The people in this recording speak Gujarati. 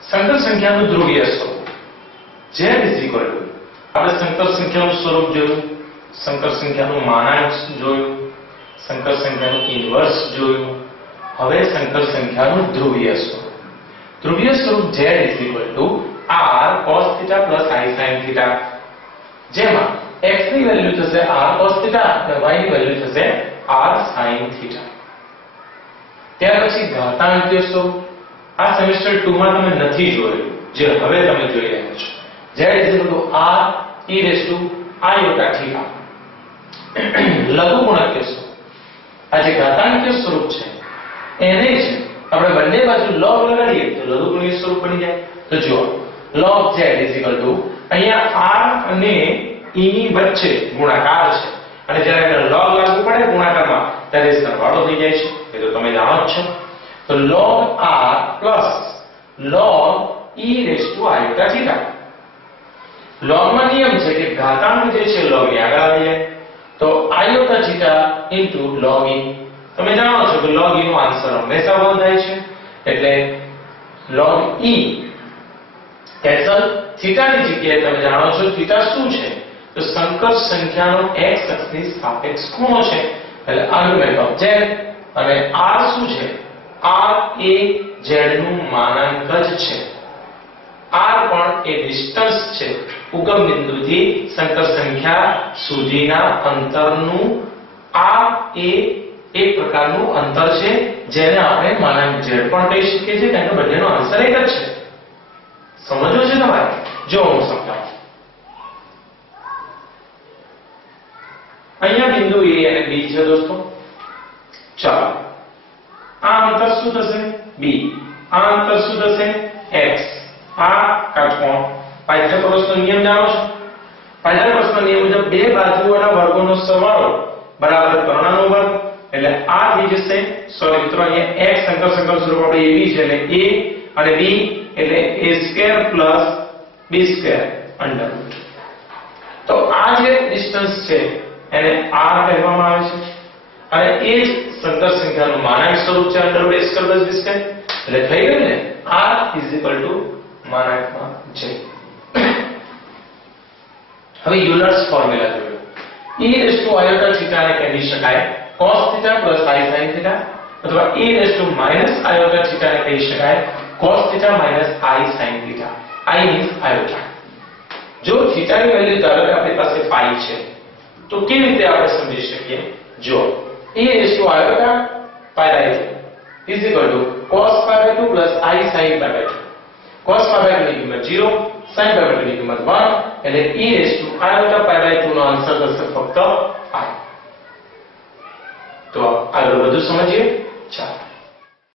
સંકર સંખ્યાનું ધ્રુવીય સ્વરૂપ z આપણે સંકર સંખ્યાનું સ્વરૂપ જોયું, સંકર સંખ્યાનું માનાંક જોયું, સંકર સંખ્યાનું ઇન્વર્સ જોયું. હવે સંકર સંખ્યાનું ધ્રુવીય સ્વરૂપ. ધ્રુવીય સ્વરૂપ z r cos θ i sin θ, જેમાં x ની વેલ્યુ થશે r cos θ અને y ની વેલ્યુ થશે r sin θ. ત્યાર પછી ઘાતાંકીય સ્વરૂપ આ સેમેસ્ટર 2 માં તમે નથી જોયું, જે હવે તમે જોઈ રહ્યા છો. z r e raised to iota θ. લઘુગુણકીય સ્વરૂપ આ જે ઘાતાંકીય સ્વરૂપ છે એને જ આપણે બંને બાજુ log લગાડીએ તો લઘુગુણકીય સ્વરૂપ બની જાય. તો જુઓ log z અહીંયા r અને e ની વચ્ચે ગુણાકાર છે અને જ્યારે log લાગુ પડે ગુણાકારમાં ત્યારે સરવાળો થઈ જાય છે, એ તો તમે જાણો જ છો. તો log r log e raised to iota θ. log માં નિયમ છે કે ઘાતાંક જે છે log ની આગળ આવી જાય, તો iota θ log e. તમે જાણો છો કે log e નો આન્સર હંમેશા 1 થાય છે, એટલે log e કેન્સલ. થીટા ની જગ્યાએ તમે જાણો છો થીટા શું છે, તો સંકર સંખ્યાનો x અક્ષની સાપેક્ષ ખૂણો છે, એટલે આર્ગ્યુમેન્ટ ઓફ z. અને r શું છે, r એ z નું માનાંક જ છે. r પણ એ ડિસ્ટન્સ છે, ઉગમ બિંદુથી સંકર સંખ્યા સુધીના અંતરનું આ એક પ્રકારનું અંતર છે, જેને આપણે માનાંક z પણ કહી શકીએ છીએ, કારણ કે બંનેનો આન્સર એક જ છે. સમજો છે તમારે? જો હું સમજાવું. અહીંયા બિંદુ a અને b છે દોસ્તો. ચાલો આ અંતર શું થશે, b. આ અંતર શું થશે, x. આ કાટકોણ પાયથાગોરસનો નિયમ જાણો છો? પાયથાગોરસનો નિયમ મુજબ બે બાજુઓના વર્ગોનો સરવાળો બરાબર કર્ણનો વર્ગ, એટલે આ થઈ જશે. સોરી મિત્રો, અહીંયા x સંકર સ્વરૂપ આપણે ab છે, એટલે a અને b એટલે a² + b² અંડર રૂટ. તો આ જે ડિસ્ટન્સ છે એને r કહેવામાં આવે છે, અને એ જ સંકર સંખ્યાનું માનાંક સ્વરૂપ છે અંડર રૂટ a² + b². એટલે થઈ ગયું ને, r માનાંકમાં j. હવે યુલર્સ ફોર્મ્યુલા જોયો. e raised to iota θ ને કહી શકાય cos θ + i sin θ, અથવા e raised to iota θ ને કહી શકાય cos θ - i sin θ. i means iota. જો θ ની વેલ્યુ ધારો કે આપણી પાસે પાઈ છે, તો કેવી રીતે આપણે સમજી શકીએ? જો e raised to iota π/2 cos π/2 + i sin π/2. cos π/2 ની કિંમત 0, sin π/2 ની કિંમત 1, એટલે e raised to iota π/2 નો આન્સર થશે ફક્ત i. તો આગળ વધુ સમજીએ. ચાલો